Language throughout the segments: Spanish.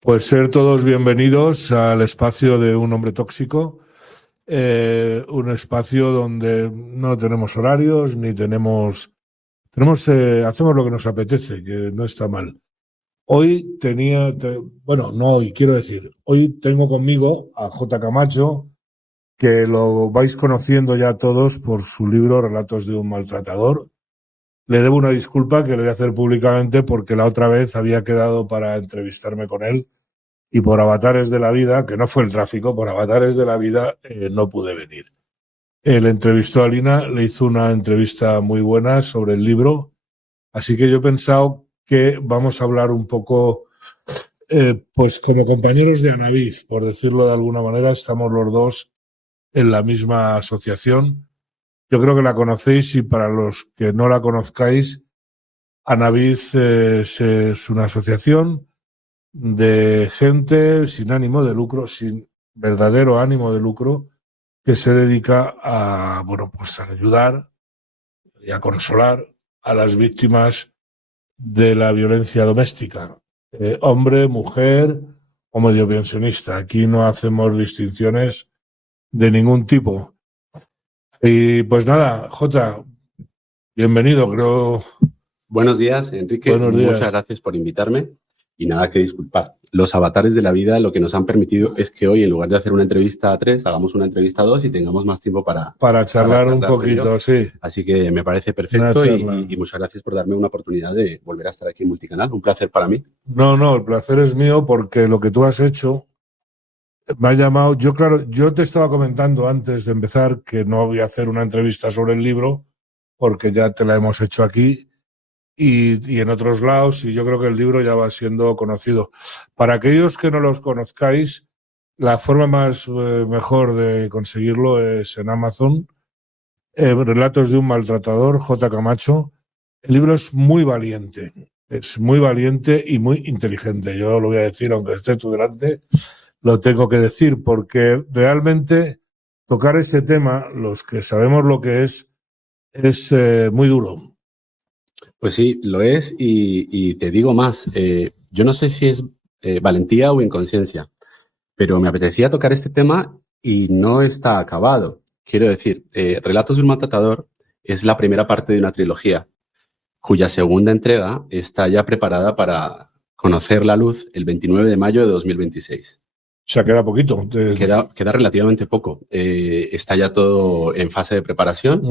Pues ser todos bienvenidos al espacio de Un Hombre Tóxico, un espacio donde no tenemos horarios ni hacemos lo que nos apetece, que no está mal. Hoy tengo conmigo a J. Camacho, que lo vais conociendo ya todos por su libro Relatos de un maltratador. Le debo una disculpa que le voy a hacer públicamente porque la otra vez había quedado para entrevistarme con él. Y por avatares de la vida, que no fue el tráfico, por avatares de la vida no pude venir. Él entrevistó a Lina, le hizo una entrevista muy buena sobre el libro, así que yo he pensado que vamos a hablar un poco, pues como compañeros de Anaviz, por decirlo de alguna manera, estamos los dos en la misma asociación. Yo creo que la conocéis y para los que no la conozcáis, Anaviz es una asociación de gente sin ánimo de lucro, sin verdadero ánimo de lucro, que se dedica a, bueno, pues a ayudar y a consolar a las víctimas de la violencia doméstica, hombre, mujer o medio pensionista. Aquí no hacemos distinciones de ningún tipo. Y pues nada, Jota, bienvenido, creo. Buenos días, Enrique. Buenos días. Muchas gracias por invitarme y nada que disculpar. Los avatares de la vida lo que nos han permitido es que hoy, en lugar de hacer una entrevista a 3, hagamos una entrevista a 2 y tengamos más tiempo para charlar un poquito, sí. Así que me parece perfecto y muchas gracias por darme una oportunidad de volver a estar aquí en Multicanal. Un placer para mí. No, el placer es mío porque lo que tú has hecho me ha llamado. Yo te estaba comentando antes de empezar que no voy a hacer una entrevista sobre el libro porque ya te la hemos hecho aquí y en otros lados, y yo creo que el libro ya va siendo conocido. Para aquellos que no los conozcáis, la forma más mejor de conseguirlo es en Amazon. Relatos de un maltratador, J. Camacho. El libro es muy valiente y muy inteligente. Yo lo voy a decir, aunque estés tú delante, lo tengo que decir, porque realmente tocar ese tema, los que sabemos lo que es muy duro. Pues sí, lo es y te digo más. Yo no sé si es valentía o inconsciencia, pero me apetecía tocar este tema y no está acabado. Quiero decir, Relatos de un maltratador es la primera parte de una trilogía cuya segunda entrega está ya preparada para conocer la luz el 29 de mayo de 2026. O sea, queda poquito. Queda relativamente poco. Está ya todo en fase de preparación.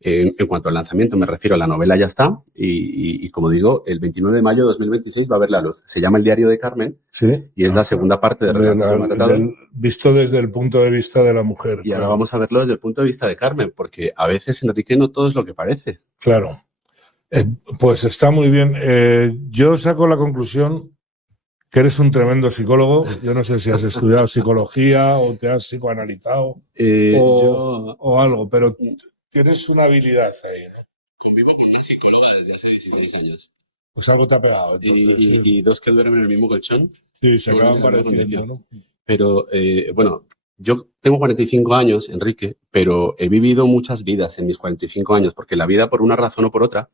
En cuanto al lanzamiento, me refiero, la novela ya está. Y como digo, el 29 de mayo de 2026 va a ver la luz. Se llama El diario de Carmen. Sí. Y es la segunda parte de Relatos de un maltratador. Visto desde el punto de vista de la mujer. Y ahora vamos a verlo desde el punto de vista de Carmen, porque a veces, Enrique, no todo es lo que parece. Claro. Pues está muy bien. Yo saco la conclusión que eres un tremendo psicólogo. Yo no sé si has estudiado psicología o te has psicoanalizado o algo, pero tienes una habilidad ahí, ¿no? Convivo con una psicóloga desde hace 16 años. Pues algo te ha pegado. Entonces, y dos que duermen en el mismo colchón. Sí, se acaban pareciendo, ¿no? Pero, bueno, yo tengo 45 años, Enrique, pero he vivido muchas vidas en mis 45 años, porque la vida, por una razón o por otra,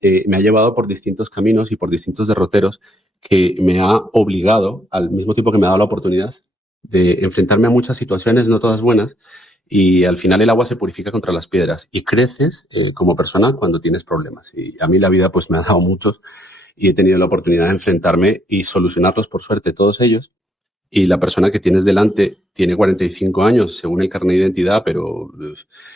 me ha llevado por distintos caminos y por distintos derroteros que me ha obligado, al mismo tiempo que me ha dado la oportunidad, de enfrentarme a muchas situaciones, no todas buenas, y al final el agua se purifica contra las piedras y creces como persona cuando tienes problemas. Y a mí la vida pues me ha dado muchos y he tenido la oportunidad de enfrentarme y solucionarlos, por suerte, todos ellos. Y la persona que tienes delante tiene 45 años, según el carnet de identidad, pero...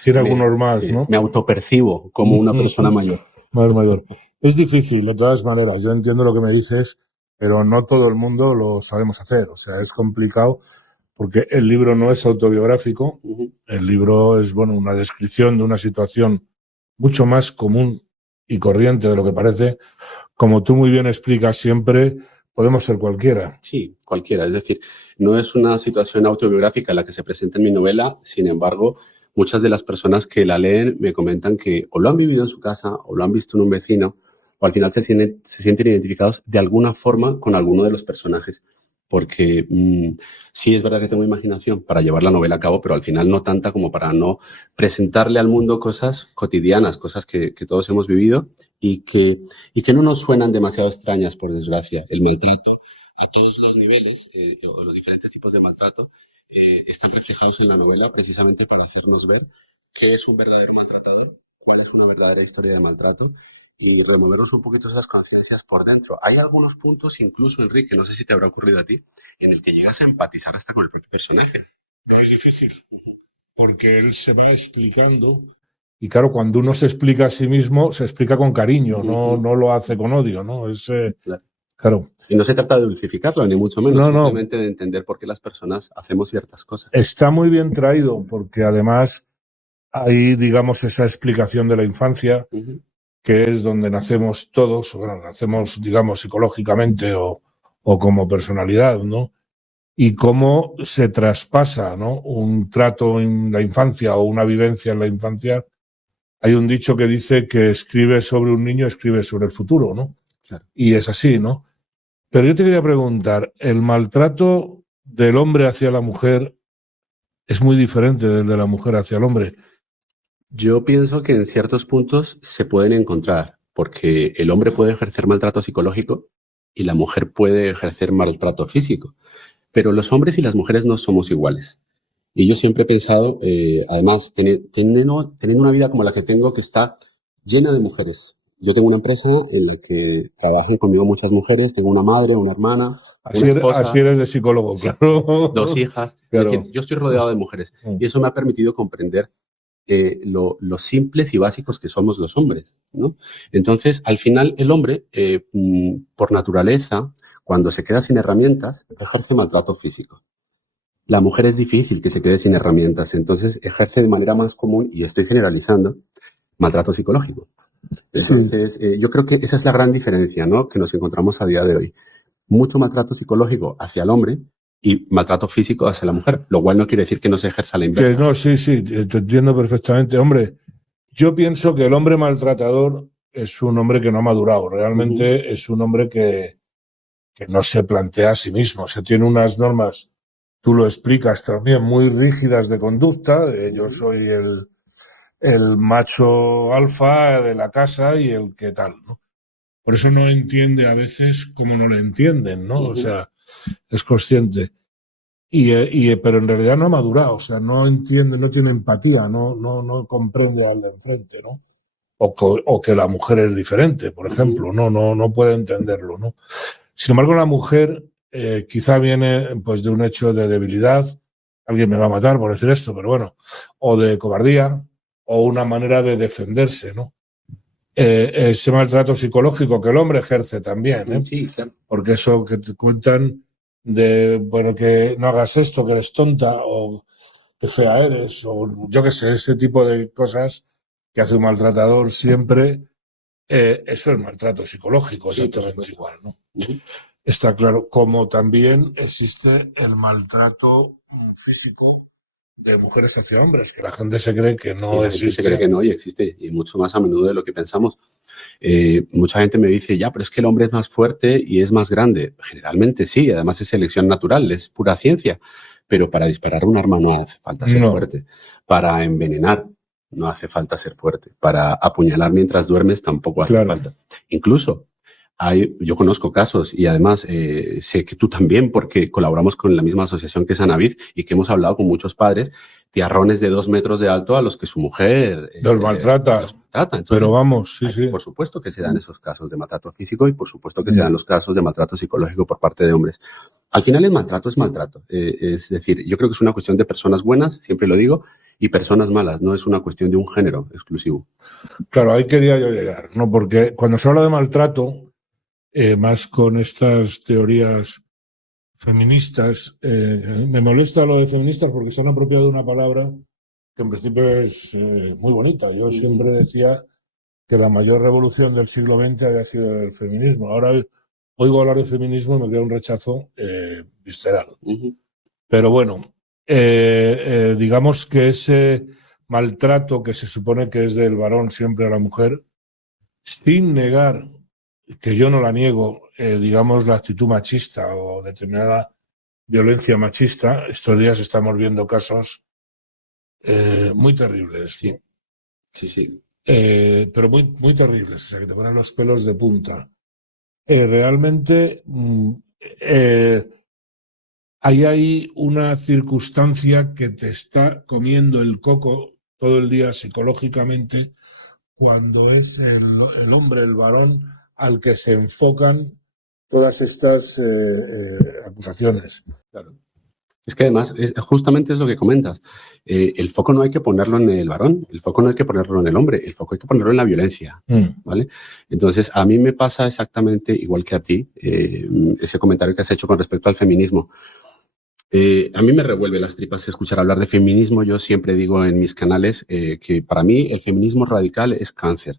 Tiene algunos más, ¿no? Me autopercibo como una persona mayor. Mayor. Es difícil, de todas maneras. Yo entiendo lo que me dices, pero no todo el mundo lo sabemos hacer. O sea, es complicado porque el libro no es autobiográfico. El libro es, bueno, una descripción de una situación mucho más común y corriente de lo que parece. Como tú muy bien explicas siempre, podemos ser cualquiera. Sí, cualquiera. Es decir, no es una situación autobiográfica la que se presenta en mi novela. Sin embargo, muchas de las personas que la leen me comentan que o lo han vivido en su casa o lo han visto en un vecino o al final se sienten identificados de alguna forma con alguno de los personajes. Porque sí es verdad que tengo imaginación para llevar la novela a cabo, pero al final no tanta como para no presentarle al mundo cosas cotidianas, cosas que todos hemos vivido y que no nos suenan demasiado extrañas, por desgracia. El maltrato a todos los niveles, o los diferentes tipos de maltrato, están reflejados en la novela precisamente para hacernos ver qué es un verdadero maltratador, cuál es una verdadera historia de maltrato y removernos un poquito esas conciencias por dentro. Hay algunos puntos, incluso, Enrique, no sé si te habrá ocurrido a ti, en el que llegas a empatizar hasta con el propio personaje. No es difícil, porque él se va explicando. Y claro, cuando uno se explica a sí mismo, se explica con cariño, no lo hace con odio, ¿no? Claro. Claro. Y no se trata de dulcificarlo, ni mucho menos, No. simplemente de entender por qué las personas hacemos ciertas cosas. Está muy bien traído, porque además hay, digamos, esa explicación de la infancia, que es donde nacemos todos, bueno, nacemos, digamos, psicológicamente o como personalidad, ¿no? Y cómo se traspasa, ¿no? Un trato en la infancia o una vivencia en la infancia. Hay un dicho que dice que escribe sobre un niño, escribe sobre el futuro, ¿no? Claro. Y es así, ¿no? Pero yo te quería preguntar, ¿el maltrato del hombre hacia la mujer es muy diferente del de la mujer hacia el hombre? Yo pienso que en ciertos puntos se pueden encontrar, porque el hombre puede ejercer maltrato psicológico y la mujer puede ejercer maltrato físico, pero los hombres y las mujeres no somos iguales. Y yo siempre he pensado, además, teniendo una vida como la que tengo, que está llena de mujeres. Yo tengo una empresa en la que trabajan conmigo muchas mujeres, tengo una madre, una hermana, una esposa, Así eres de psicólogo, claro. 2 hijas. Claro. Es decir, yo estoy rodeado de mujeres y eso me ha permitido comprender lo simples y básicos que somos los hombres, ¿no? Entonces, al final, el hombre, por naturaleza, cuando se queda sin herramientas, ejerce maltrato físico. La mujer es difícil que se quede sin herramientas, entonces ejerce de manera más común, y estoy generalizando, maltrato psicológico. Entonces, sí. Yo creo que esa es la gran diferencia, ¿no?, que nos encontramos a día de hoy. Mucho maltrato psicológico hacia el hombre y maltrato físico hacia la mujer, lo cual no quiere decir que no se ejerza la inversa. Que no, sí, te entiendo perfectamente. Hombre, yo pienso que el hombre maltratador es un hombre que no ha madurado. Realmente es un hombre que no se plantea a sí mismo. Se tiene unas normas, tú lo explicas también, muy rígidas de conducta. Yo soy el macho alfa de la casa y el que tal, ¿no? Por eso no entiende a veces como no lo entienden, ¿no? O sea, es consciente. Pero en realidad no ha madurado, o sea, no entiende, no tiene empatía, no comprende al de enfrente, ¿no? O que la mujer es diferente, por ejemplo, no puede entenderlo, ¿no? Sin embargo, la mujer quizá viene pues de un hecho de debilidad, alguien me va a matar por decir esto, pero bueno, o de cobardía, o una manera de defenderse, ¿no? Ese maltrato psicológico que el hombre ejerce también, ¿eh? Sí, claro. Porque eso que te cuentan de, bueno, que no hagas esto, que eres tonta, o que fea eres, o yo qué sé, ese tipo de cosas que hace un maltratador siempre, eso es maltrato psicológico, exactamente igual, ¿no? Está claro, como también existe el maltrato físico de mujeres hacia hombres, que la gente se cree que no existe. La gente se cree que no y existe, y mucho más a menudo de lo que pensamos. Mucha gente me dice, ya, pero es que el hombre es más fuerte y es más grande. Generalmente sí, además es selección natural, es pura ciencia. Pero para disparar un arma no hace falta ser fuerte. Para envenenar no hace falta ser fuerte. Para apuñalar mientras duermes tampoco hace falta. Incluso yo conozco casos y además sé que tú también, porque colaboramos con la misma asociación que Sanavid y que hemos hablado con muchos padres, tiarrones de 2 metros de alto a los que su mujer los maltrata. Entonces, pero vamos, sí. Por supuesto que se dan esos casos de maltrato físico y por supuesto que se dan los casos de maltrato psicológico por parte de hombres. Al final el maltrato es maltrato. Es decir, yo creo que es una cuestión de personas buenas, siempre lo digo, y personas malas, no es una cuestión de un género exclusivo. Claro, ahí quería yo llegar, ¿no? Porque cuando se habla de maltrato, más con estas teorías feministas, me molesta lo de feministas porque se han apropiado de una palabra que en principio es muy bonita. Yo siempre decía que la mayor revolución del siglo XX había sido el feminismo. Ahora oigo hablar de feminismo y me queda un rechazo visceral. Pero bueno, digamos que ese maltrato que se supone que es del varón siempre a la mujer, sin negar, que yo no la niego, digamos, la actitud machista o determinada violencia machista, estos días estamos viendo casos muy terribles. Sí, sí. Pero muy, muy terribles, o sea, que te ponen los pelos de punta. Realmente Ahí hay una circunstancia que te está comiendo el coco todo el día psicológicamente, cuando es el hombre, el varón, al que se enfocan todas estas acusaciones. Claro. Es que además, justamente es lo que comentas. El foco no hay que ponerlo en el varón, el foco no hay que ponerlo en el hombre, el foco hay que ponerlo en la violencia, ¿vale? Entonces, a mí me pasa exactamente igual que a ti, ese comentario que has hecho con respecto al feminismo. A mí me revuelve las tripas escuchar hablar de feminismo. Yo siempre digo en mis canales que para mí el feminismo radical es cáncer,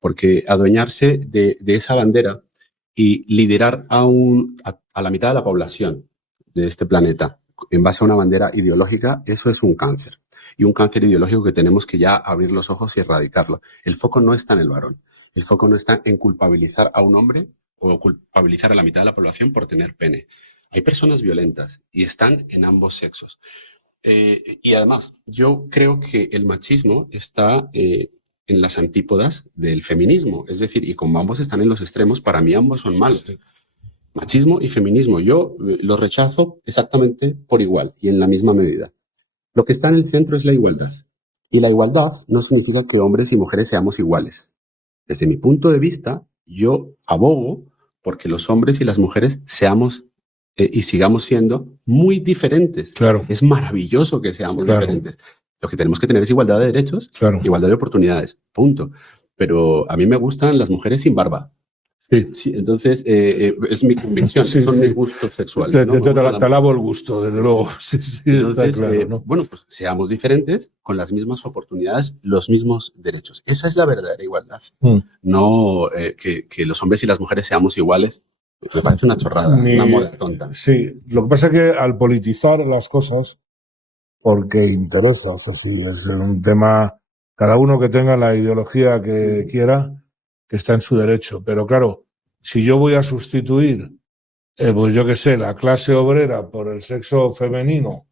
porque adueñarse de esa bandera y liderar a la mitad de la población de este planeta en base a una bandera ideológica, eso es un cáncer. Y un cáncer ideológico que tenemos que ya abrir los ojos y erradicarlo. El foco no está en el varón. El foco no está en culpabilizar a un hombre o culpabilizar a la mitad de la población por tener pene. Hay personas violentas y están en ambos sexos. Y además, yo creo que el machismo está en las antípodas del feminismo. Es decir, y como ambos están en los extremos, para mí ambos son malos. Machismo y feminismo, yo los rechazo exactamente por igual y en la misma medida. Lo que está en el centro es la igualdad. Y la igualdad no significa que hombres y mujeres seamos iguales. Desde mi punto de vista, yo abogo porque los hombres y las mujeres seamos y sigamos siendo muy diferentes. Claro. Es maravilloso que seamos diferentes. Lo que tenemos que tener es igualdad de derechos, igualdad de oportunidades, punto. Pero a mí me gustan las mujeres sin barba. Sí, entonces es mi convicción, son mis gustos sexuales. Te alabo el gusto, desde luego. Sí, entonces, está claro, ¿no? Bueno, pues seamos diferentes, con las mismas oportunidades, los mismos derechos. Esa es la verdadera igualdad. No que los hombres y las mujeres seamos iguales. Me parece una chorrada, una moda tonta. Sí, lo que pasa es que al politizar las cosas, porque interesa, o sea, si es un tema, cada uno que tenga la ideología que quiera, que está en su derecho. Pero claro, si yo voy a sustituir, pues yo qué sé, la clase obrera por el sexo femenino,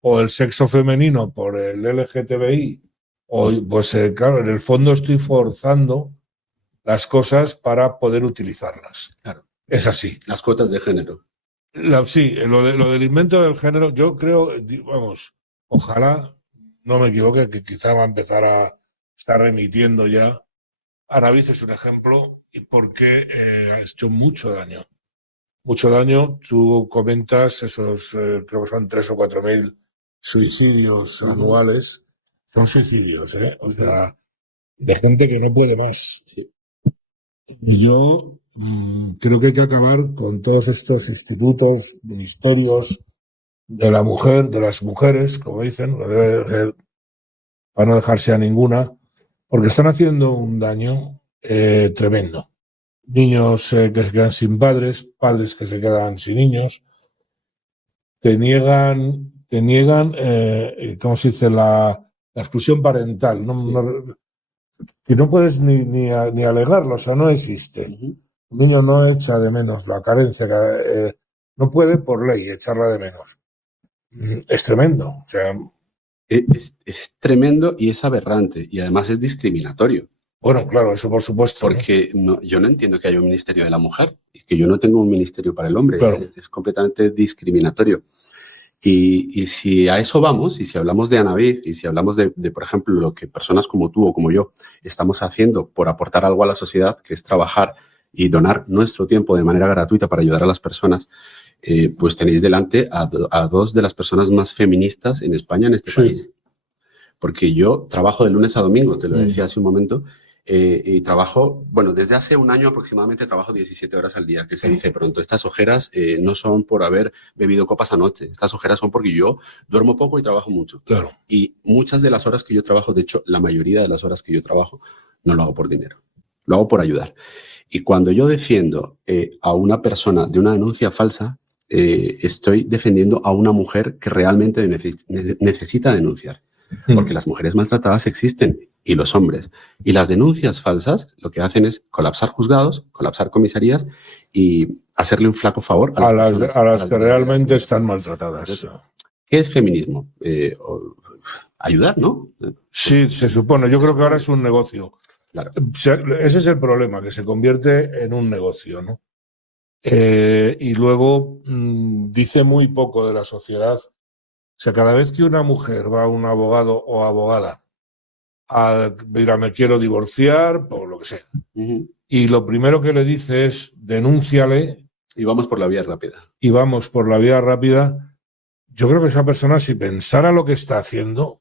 o el sexo femenino por el LGTBI, pues claro, en el fondo estoy forzando las cosas para poder utilizarlas. Claro. Es así. Las cuotas de género. Sí, lo del invento del género, yo creo, vamos, ojalá no me equivoque, que quizá va a empezar a estar remitiendo ya. Arabis es un ejemplo y porque ha hecho mucho daño. Mucho daño. Tú comentas esos, creo que son 3 o 4 mil suicidios anuales. Son suicidios, ¿eh? O sea, de gente que no puede más. Sí. Y yo creo que hay que acabar con todos estos institutos, ministerios de la mujer, de las mujeres, como dicen, para no dejarse a ninguna, porque están haciendo un daño tremendo. Niños que se quedan sin padres, padres que se quedan sin niños, te niegan, ¿cómo se dice? La exclusión parental, que no puedes ni alegarlo, o sea, no existe. Un niño no echa de menos la carencia, no puede por ley echarla de menos. Es tremendo. O sea, es tremendo y es aberrante y además es discriminatorio. Bueno, claro, eso por supuesto. Porque yo no entiendo que haya un ministerio de la mujer y que yo no tengo un ministerio para el hombre. Claro. Es completamente discriminatorio. Y si a eso vamos, y si hablamos de Anavid, y si hablamos de, por ejemplo, lo que personas como tú o como yo estamos haciendo por aportar algo a la sociedad, que es trabajar y donar nuestro tiempo de manera gratuita para ayudar a las personas, pues tenéis delante a dos de las personas más feministas en España, en este país. Porque yo trabajo de lunes a domingo, te lo decía hace un momento, y trabajo, bueno, desde hace un año aproximadamente trabajo 17 horas al día, que se dice pronto. Estas ojeras no son por haber bebido copas anoche, estas ojeras son porque yo duermo poco y trabajo mucho. Claro. Y muchas de las horas que yo trabajo, de hecho, la mayoría de las horas que yo trabajo, no lo hago por dinero, lo hago por ayudar. Y cuando yo defiendo a una persona de una denuncia falsa, estoy defendiendo a una mujer que realmente necesita denunciar. Porque las mujeres maltratadas existen y los hombres. Y las denuncias falsas lo que hacen es colapsar juzgados, colapsar comisarías y hacerle un flaco favor a las que realmente están maltratadas. ¿Qué es feminismo? Ayudar, ¿no? Sí, se supone. Yo creo que ahora es un negocio. Claro. Ese es el problema, que se convierte en un negocio, ¿no? Y luego dice muy poco de la sociedad. O sea, cada vez que una mujer va a un abogado o abogada a mira, me quiero divorciar, por lo que sea, y lo primero que le dice es denúnciale. Y vamos por la vía rápida. Y vamos por la vía rápida. Yo creo que esa persona, si pensara lo que está haciendo,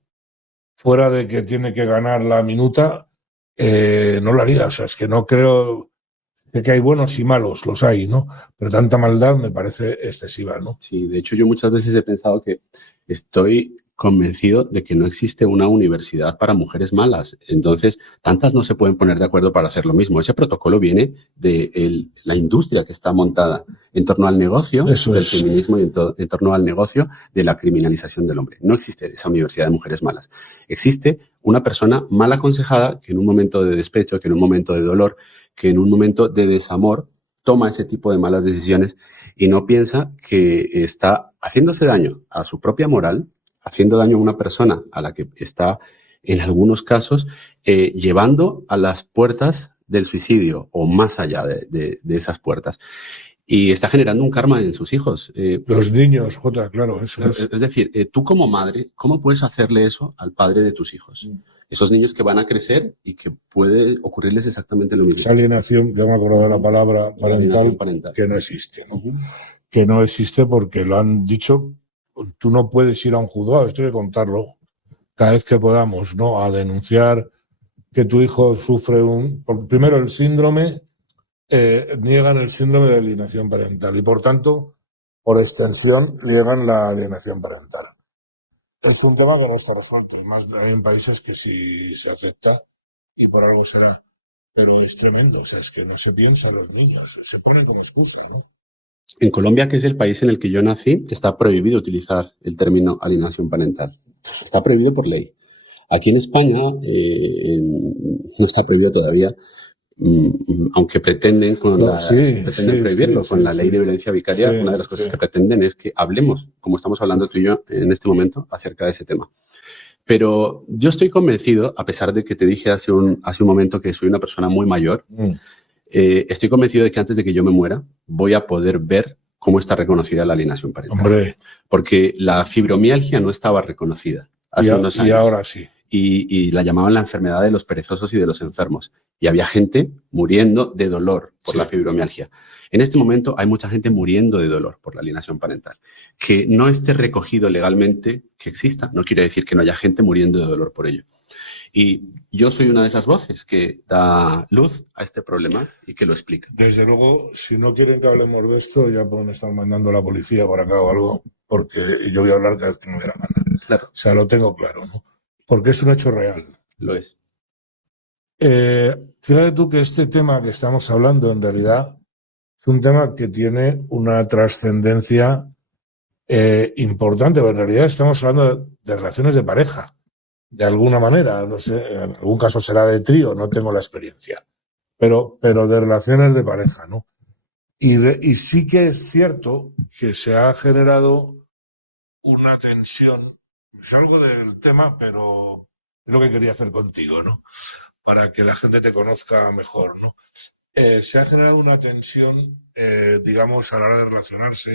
fuera de que tiene que ganar la minuta, no lo haría. O sea, es que no creo que hay buenos y malos, los hay, ¿no? Pero tanta maldad me parece excesiva, ¿no? Sí, de hecho yo muchas veces he pensado que estoy convencido de que no existe una universidad para mujeres malas. Entonces, tantas no se pueden poner de acuerdo para hacer lo mismo. Ese protocolo viene de la industria que está montada en torno al negocio del feminismo y en torno al negocio de la criminalización del hombre. No existe esa universidad de mujeres malas. Existe una persona mal aconsejada que en un momento de despecho, que en un momento de dolor, que en un momento de desamor toma ese tipo de malas decisiones y no piensa que está haciéndose daño a su propia moral, haciendo daño a una persona a la que está, en algunos casos, llevando a las puertas del suicidio o más allá de esas puertas. Y está generando un karma en sus hijos. Los niños, Jota, claro, eso es. Es decir, tú como madre, ¿cómo puedes hacerle eso al padre de tus hijos? Esos niños que van a crecer y que puede ocurrirles exactamente lo mismo. Esa alienación, ya me acuerdo de la palabra parental, que no existe, ¿no? Que no existe porque lo han dicho, tú no puedes ir a un juzgado, esto hay que contarlo cada vez que podamos, ¿no? A denunciar que tu hijo sufre primero el síndrome, niegan el síndrome de alienación parental y por tanto, por extensión, niegan la alienación parental. Es un tema que no está resuelto, más hay en países que sí se acepta y por algo será. Pero es tremendo, o sea, es que no se piensa en los niños, se ponen como excusa, ¿no? En Colombia, que es el país en el que yo nací, está prohibido utilizar el término alienación parental. Está prohibido por ley. Aquí en España no está prohibido todavía, aunque pretenden prohibirlo con la ley de violencia vicaria. Una de las cosas que pretenden es que hablemos, como estamos hablando tú y yo en este momento, acerca de ese tema. Pero yo estoy convencido, a pesar de que te dije hace un momento que soy una persona muy mayor, estoy convencido de que antes de que yo me muera voy a poder ver cómo está reconocida la alienación parental. Hombre. Porque la fibromialgia no estaba reconocida hace unos años. Y ahora sí. Y la llamaban la enfermedad de los perezosos y de los enfermos. Y había gente muriendo de dolor por la fibromialgia. En este momento hay mucha gente muriendo de dolor por la alienación parental. Que no esté recogido legalmente, que exista, no quiere decir que no haya gente muriendo de dolor por ello. Y yo soy una de esas voces que da luz a este problema y que lo explica. Desde luego, si no quieren que hablemos de esto, ya pueden estar mandando a la policía por acá o algo, porque yo voy a hablar cada vez que me dé la gana. Claro. O sea, lo tengo claro, ¿no? Porque es un hecho real. Lo es. Fíjate tú que este tema que estamos hablando, en realidad, es un tema que tiene una trascendencia importante, pero en realidad estamos hablando de relaciones de pareja. De alguna manera, no sé, en algún caso será de trío, no tengo la experiencia, pero de relaciones de pareja, ¿no? Y sí que es cierto que se ha generado una tensión, salgo del tema, pero es lo que quería hacer contigo, ¿no? Para que la gente te conozca mejor, ¿no? Se ha generado una tensión, digamos, a la hora de relacionarse.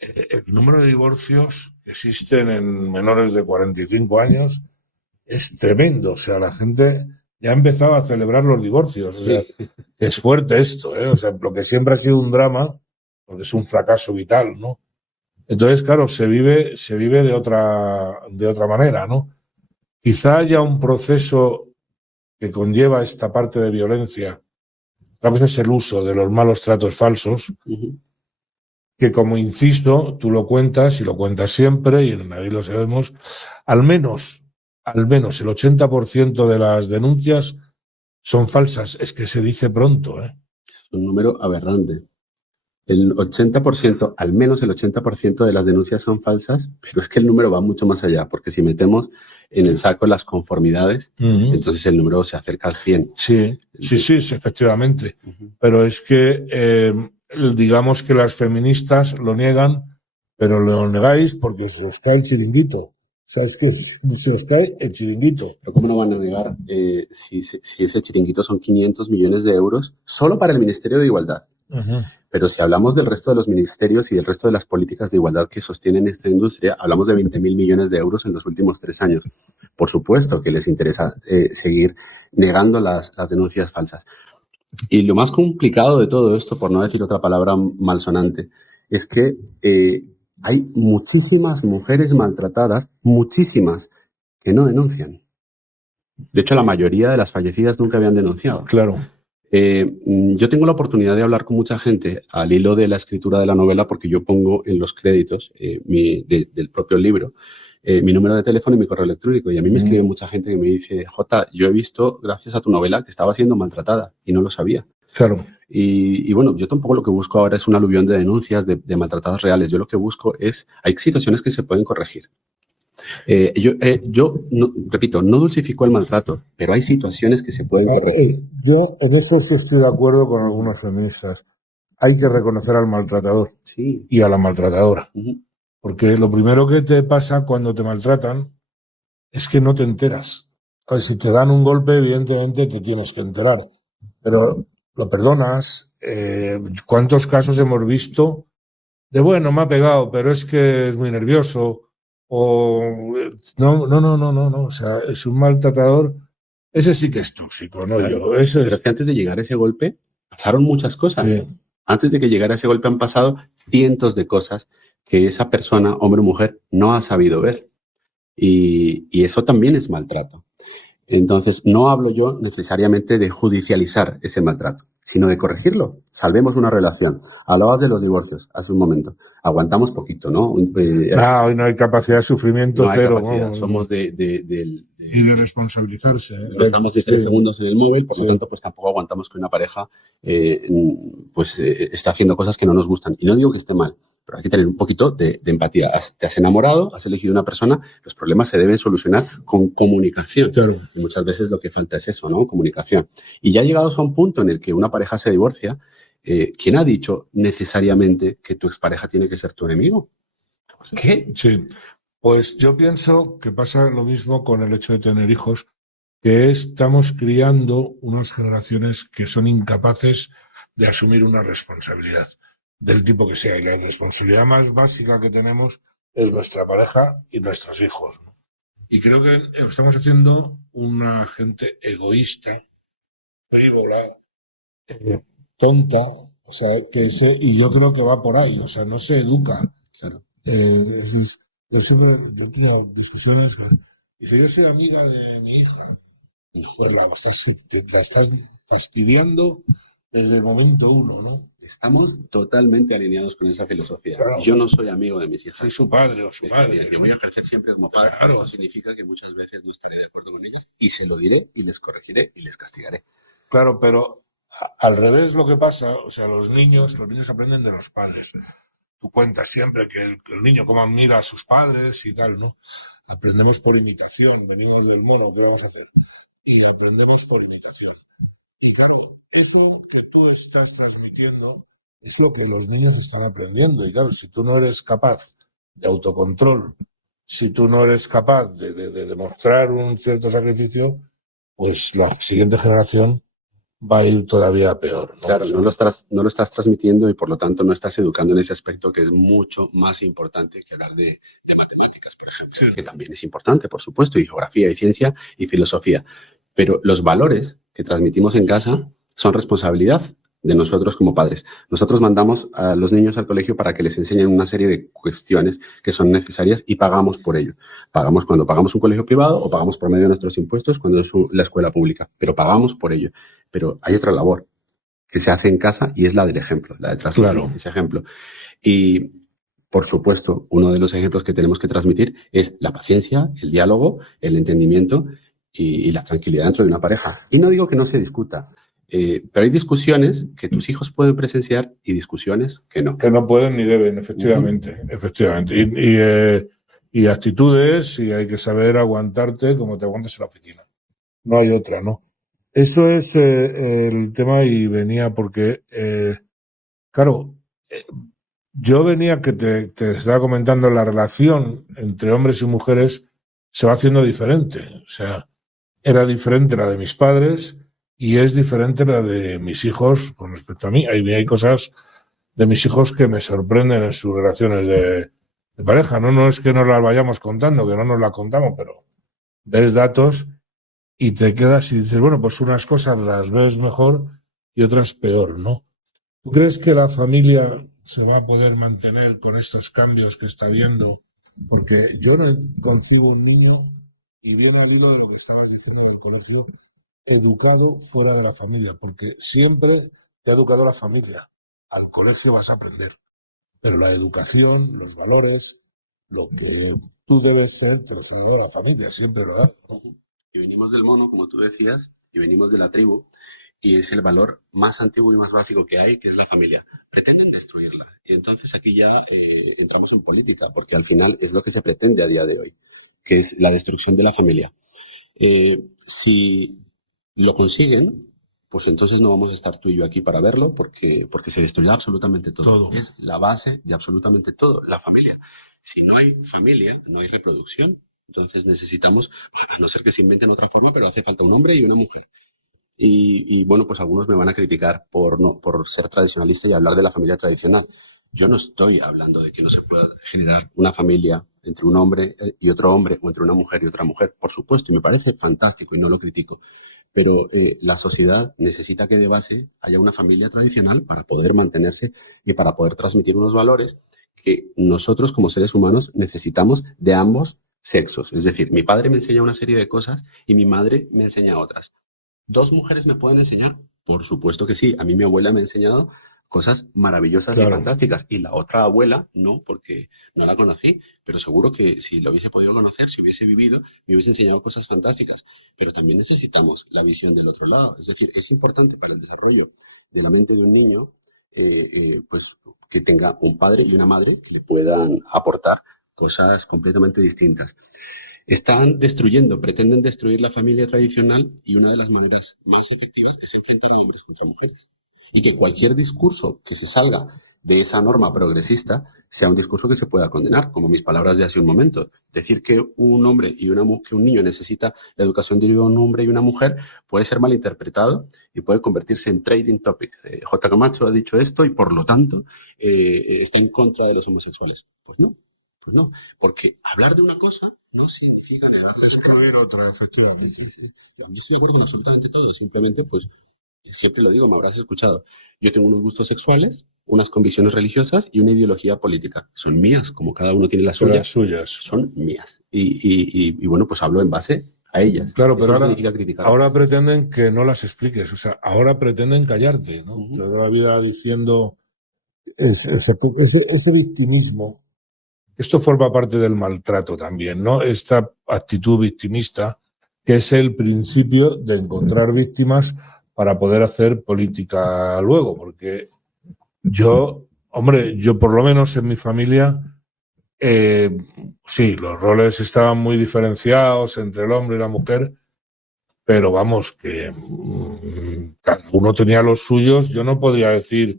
El número de divorcios que existen en menores de 45 años es tremendo. O sea, la gente ya ha empezado a celebrar los divorcios. O sea, es fuerte esto, ¿eh? O sea, lo que siempre ha sido un drama, porque es un fracaso vital, ¿no? Entonces, claro, se vive de otra manera, ¿no? Quizá haya un proceso que conlleva esta parte de violencia, a veces el uso de los malos tratos falsos, que como inciso, tú lo cuentas y lo cuentas siempre, y en nadie lo sabemos, al menos el 80% de las denuncias son falsas. Es que se dice pronto, ¿eh? Es un número aberrante. El 80%, al menos el 80% de las denuncias son falsas, pero es que el número va mucho más allá, porque si metemos en el saco las conformidades, entonces el número se acerca al 100. Sí, efectivamente. Pero es que, digamos que las feministas lo niegan, pero lo negáis porque se os cae el chiringuito. O sea, es que se os cae el chiringuito. Pero ¿cómo no van a negar si ese chiringuito son 500 millones de euros solo para el Ministerio de Igualdad? Ujú. Pero si hablamos del resto de los ministerios y del resto de las políticas de igualdad que sostienen esta industria, hablamos de 20.000 millones de euros en los últimos 3 años. Por supuesto que les interesa seguir negando las denuncias falsas. Y lo más complicado de todo esto, por no decir otra palabra malsonante, es que hay muchísimas mujeres maltratadas, muchísimas, que no denuncian. De hecho, la mayoría de las fallecidas nunca habían denunciado. Claro. Yo tengo la oportunidad de hablar con mucha gente al hilo de la escritura de la novela, porque yo pongo en los créditos del propio libro mi número de teléfono y mi correo electrónico. Y a mí me escribe mucha gente que me dice, Jota, yo he visto, gracias a tu novela, que estaba siendo maltratada y no lo sabía. Claro. Y bueno, yo tampoco lo que busco ahora es un aluvión de denuncias de maltratadas reales. Yo lo que busco hay situaciones que se pueden corregir. Yo repito, no dulcifico el maltrato, pero hay situaciones que se pueden corregir. Yo en eso sí estoy de acuerdo con algunos feministas. Hay que reconocer al maltratador y a la maltratadora. Uh-huh. Porque lo primero que te pasa cuando te maltratan es que no te enteras. A ver, si te dan un golpe, evidentemente te tienes que enterar. Pero lo perdonas. ¿Cuántos casos hemos visto de, bueno, me ha pegado, pero es que es muy nervioso? O no. O sea, es un maltratador. Ese sí que es tóxico, ¿no? Claro. Pero es que antes de llegar a ese golpe pasaron muchas cosas. Sí. Antes de que llegara ese golpe han pasado cientos de cosas que esa persona, hombre o mujer, no ha sabido ver. Y eso también es maltrato. Entonces, no hablo yo necesariamente de judicializar ese maltrato, sino de corregirlo. Salvemos una relación. Hablabas de los divorcios hace un momento. Aguantamos poquito, ¿no? Hoy no hay capacidad de sufrimiento, no hay cero. capacidad. Vamos, Somos y de responsabilizarse. Estamos 10 segundos en el móvil, por lo tanto, pues tampoco aguantamos que una pareja esté haciendo cosas que no nos gustan. Y no digo que esté mal, pero hay que tener un poquito de empatía. Te has enamorado, has elegido una persona, los problemas se deben solucionar con comunicación. Claro. Y muchas veces lo que falta es eso, ¿no? Comunicación. Y ya llegados a un punto en el que una pareja se divorcia, ¿quién ha dicho necesariamente que tu expareja tiene que ser tu enemigo? ¿Qué? Sí. Pues yo pienso que pasa lo mismo con el hecho de tener hijos, que estamos criando unas generaciones que son incapaces de asumir una responsabilidad del tipo que sea. Y la responsabilidad más básica que tenemos es nuestra pareja y nuestros hijos, ¿no? Y creo que estamos haciendo una gente egoísta, frívola, tonta, o sea, y yo creo que va por ahí, o sea, no se educa. Claro. Yo tengo discusiones. Dice, yo soy amiga de mi hija. Pues la estás fastidiando desde el momento uno, ¿no? Estamos totalmente alineados con esa filosofía. Claro. Yo no soy amigo de mis hijas. Soy su padre o su madre. Yo voy a ejercer siempre como padre. Claro. Eso significa que muchas veces no estaré de acuerdo con ellas y se lo diré y les corregiré y les castigaré. Claro, pero al revés lo que pasa, o sea, los niños aprenden de los padres. Tú cuentas siempre que el niño cómo admira a sus padres y tal, ¿no? Aprendemos por imitación, venimos del mono, ¿qué vamos a hacer? Y aprendemos por imitación. Y claro, eso que tú estás transmitiendo es lo que los niños están aprendiendo. Y claro, si tú no eres capaz de autocontrol, si tú no eres capaz de demostrar un cierto sacrificio, pues la siguiente generación va a ir todavía peor, ¿no? Claro, no lo estás transmitiendo y por lo tanto no estás educando en ese aspecto que es mucho más importante que hablar de matemáticas, por ejemplo, sí, que también es importante, por supuesto, y geografía, y ciencia, y filosofía. Pero los valores que transmitimos en casa son responsabilidad de nosotros como padres. Nosotros mandamos a los niños al colegio para que les enseñen una serie de cuestiones que son necesarias y pagamos por ello. Pagamos cuando pagamos un colegio privado o pagamos por medio de nuestros impuestos cuando es la escuela pública, pero pagamos por ello. Pero hay otra labor que se hace en casa y es la del ejemplo, la de transmitir ese ejemplo. Y, por supuesto, uno de los ejemplos que tenemos que transmitir es la paciencia, el diálogo, el entendimiento y la tranquilidad dentro de una pareja. Y no digo que no se discuta, pero hay discusiones que tus hijos pueden presenciar y discusiones que no. Que no pueden ni deben, efectivamente. Efectivamente. Y actitudes, y hay que saber aguantarte como te aguantas en la oficina. No hay otra, ¿no? Eso es el tema y venía porque, claro, yo venía que te estaba comentando, la relación entre hombres y mujeres se va haciendo diferente. O sea, era diferente la de mis padres y es diferente la de mis hijos con respecto a mí. Hay cosas de mis hijos que me sorprenden en sus relaciones de pareja. No es que nos las vayamos contando, que no nos las contamos, pero ves datos y te quedas y dices, bueno, pues unas cosas las ves mejor y otras peor, ¿no? ¿Tú crees que la familia se va a poder mantener con estos cambios que está viendo? Porque yo no concibo un niño, y viene al hilo de lo que estabas diciendo del colegio, educado fuera de la familia, porque siempre te ha educado la familia. Al colegio vas a aprender, pero la educación, los valores, lo que tú debes ser, te lo da la familia, siempre lo da. Y venimos del mono, como tú decías, y venimos de la tribu, y es el valor más antiguo y más básico que hay, que es la familia. Pretenden destruirla. Y entonces aquí ya entramos en política, porque al final es lo que se pretende a día de hoy, que es la destrucción de la familia. Si lo consiguen, pues entonces no vamos a estar tú y yo aquí para verlo, porque se destruirá absolutamente todo. Es la base de absolutamente todo, la familia. Si no hay familia, no hay reproducción. Entonces necesitamos, a no ser que se inventen otra forma, pero hace falta un hombre y una mujer. Y bueno, pues algunos me van a criticar por ser tradicionalista y hablar de la familia tradicional. Yo no estoy hablando de que no se pueda generar una familia entre un hombre y otro hombre, o entre una mujer y otra mujer, por supuesto, y me parece fantástico y no lo critico. Pero la sociedad necesita que de base haya una familia tradicional para poder mantenerse y para poder transmitir unos valores que nosotros como seres humanos necesitamos de ambos sexos. Es decir, mi padre me enseña una serie de cosas y mi madre me enseña otras. ¿Dos mujeres me pueden enseñar? Por supuesto que sí. A mí mi abuela me ha enseñado cosas maravillosas y Claro. fantásticas. Y la otra abuela, no, porque no la conocí, pero seguro que si lo hubiese podido conocer, si hubiese vivido, me hubiese enseñado cosas fantásticas. Pero también necesitamos la visión del otro lado. Es decir, es importante para el desarrollo de la mente de un niño, pues que tenga un padre y una madre que le puedan aportar cosas completamente distintas. Están destruyendo, pretenden destruir la familia tradicional, y una de las maneras más efectivas es enfrentar a hombres contra mujeres. Y que cualquier discurso que se salga de esa norma progresista sea un discurso que se pueda condenar, como mis palabras de hace un momento. Decir que un hombre y que un niño necesita la educación de un hombre y una mujer puede ser malinterpretado y puede convertirse en trading topic. J. Camacho ha dicho esto y por lo tanto está en contra de los homosexuales. Pues no. Pues no, porque hablar de una cosa no significa excluir otra, efectivamente. Sí. Yo estoy de acuerdo con absolutamente todo. Simplemente, pues, siempre lo digo, me habrás escuchado. Yo tengo unos gustos sexuales, unas convicciones religiosas y una ideología política. Son mías, como cada uno tiene las suyas. Son mías. Y bueno, pues hablo en base a ellas. Claro, Eso pero no ahora, significa criticar. ahora pretenden que no las expliques. O sea, ahora pretenden callarte, ¿no? Ujú. Toda la vida diciendo ese victimismo. Esto forma parte del maltrato también, ¿no? Esta actitud victimista, que es el principio de encontrar víctimas para poder hacer política luego, porque yo por lo menos en mi familia, sí, los roles estaban muy diferenciados entre el hombre y la mujer, pero vamos, que cada uno tenía los suyos. Yo no podría decir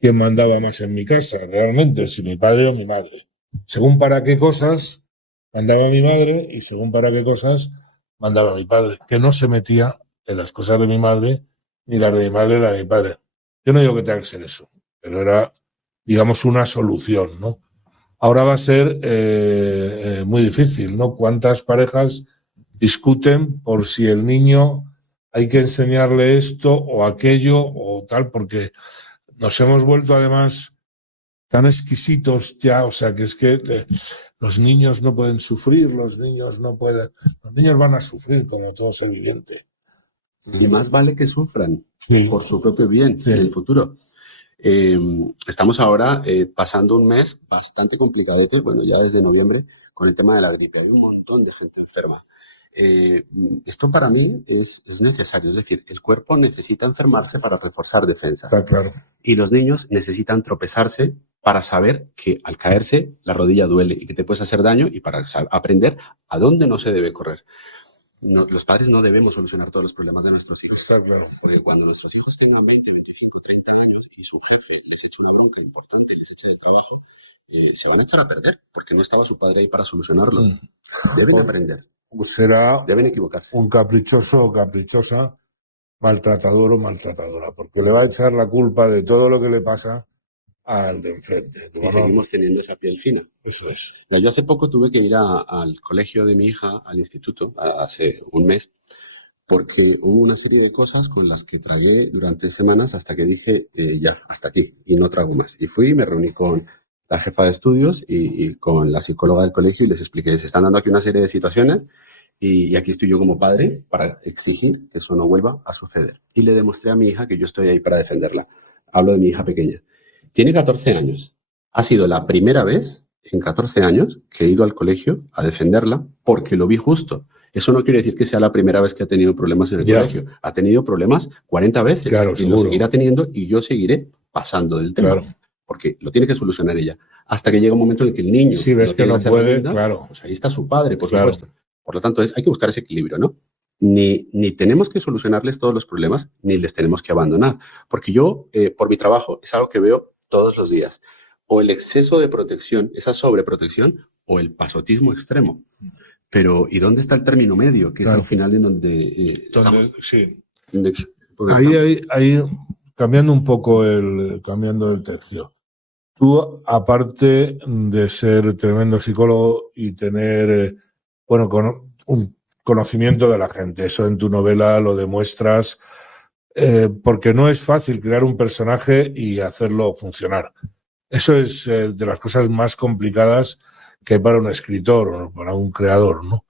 quién mandaba más en mi casa, realmente, si mi padre o mi madre. Según para qué cosas mandaba mi madre y según para qué cosas mandaba mi padre, que no se metía en las cosas de mi madre, ni las de mi madre, las de mi padre. Yo no digo que tenga que ser eso, pero era, digamos, una solución, ¿no? Ahora va a ser muy difícil, ¿no? ¿Cuántas parejas discuten por si el niño hay que enseñarle esto o aquello o tal? Porque nos hemos vuelto además tan exquisitos ya, o sea, que es que los niños no pueden sufrir, los niños van a sufrir como todo ser viviente. Y más vale que sufran Sí. por su propio bien Sí. en el futuro. Estamos ahora pasando un mes bastante complicadete, bueno, ya desde noviembre, con el tema de la gripe. Hay un montón de gente enferma. Esto para mí es necesario, es decir, el cuerpo necesita enfermarse para reforzar defensas. Está claro. Y los niños necesitan tropezarse para saber que al caerse la rodilla duele y que te puedes hacer daño, y para aprender a dónde no se debe correr. No, los padres no debemos solucionar todos los problemas de nuestros hijos. Está claro. Porque cuando nuestros hijos tengan 20, 25, 30 años y su jefe les eche una bronca importante y les eche de trabajo, se van a echar a perder porque no estaba su padre ahí para solucionarlo. Deben aprender. Será Deben equivocarse. un caprichoso o caprichosa maltratador o maltratadora, porque le va a echar la culpa de todo lo que le pasa al de enfrente. Y seguimos teniendo esa piel fina. Eso es. Yo hace poco tuve que ir al colegio de mi hija, al instituto, hace un mes, porque hubo una serie de cosas con las que tragué durante semanas hasta que dije, ya, hasta aquí, y no trago más. Y fui y me reuní con la jefa de estudios y con la psicóloga del colegio y les expliqué, se están dando aquí una serie de situaciones y aquí estoy yo como padre para exigir que eso no vuelva a suceder. Y le demostré a mi hija que yo estoy ahí para defenderla. Hablo de mi hija pequeña. Tiene 14 años. Ha sido la primera vez en 14 años que he ido al colegio a defenderla porque lo vi justo. Eso no quiere decir que sea la primera vez que ha tenido problemas en el colegio. Ha tenido problemas 40 veces y seguro. lo seguirá teniendo y yo seguiré pasando del tema. Porque lo tiene que solucionar ella. Hasta que llega un momento en el que el niño si ves que no puede, pues ahí está su padre, por supuesto. Por lo tanto, hay que buscar ese equilibrio, ¿no? Ni tenemos que solucionarles todos los problemas, ni les tenemos que abandonar. Porque yo, por mi trabajo, es algo que veo todos los días. O el exceso de protección, esa sobreprotección, o el pasotismo extremo. Pero, ¿y dónde está el término medio? Que es al final en donde estamos. Sí. Ahí, cambiando un poco cambiando el tercio. Tú, aparte de ser tremendo psicólogo y tener, un conocimiento de la gente, eso en tu novela lo demuestras, porque no es fácil crear un personaje y hacerlo funcionar. Eso es de las cosas más complicadas que hay para un escritor o para un creador, ¿no?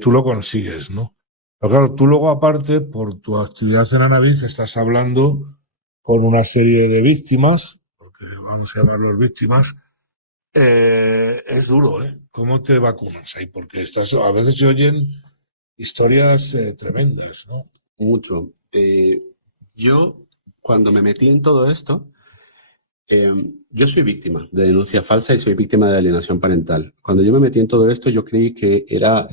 Tú lo consigues, ¿no? Pero claro, tú luego aparte, por tu actividad en Anabis, estás hablando con una serie de víctimas, porque vamos a llamarlos víctimas. Es duro, ¿eh? ¿Cómo te vacunas ahí? Porque a veces se oyen historias tremendas, ¿no? Mucho. Yo, cuando me metí en todo esto, yo soy víctima de denuncia falsa y soy víctima de alienación parental. Cuando yo me metí en todo esto, yo creí que era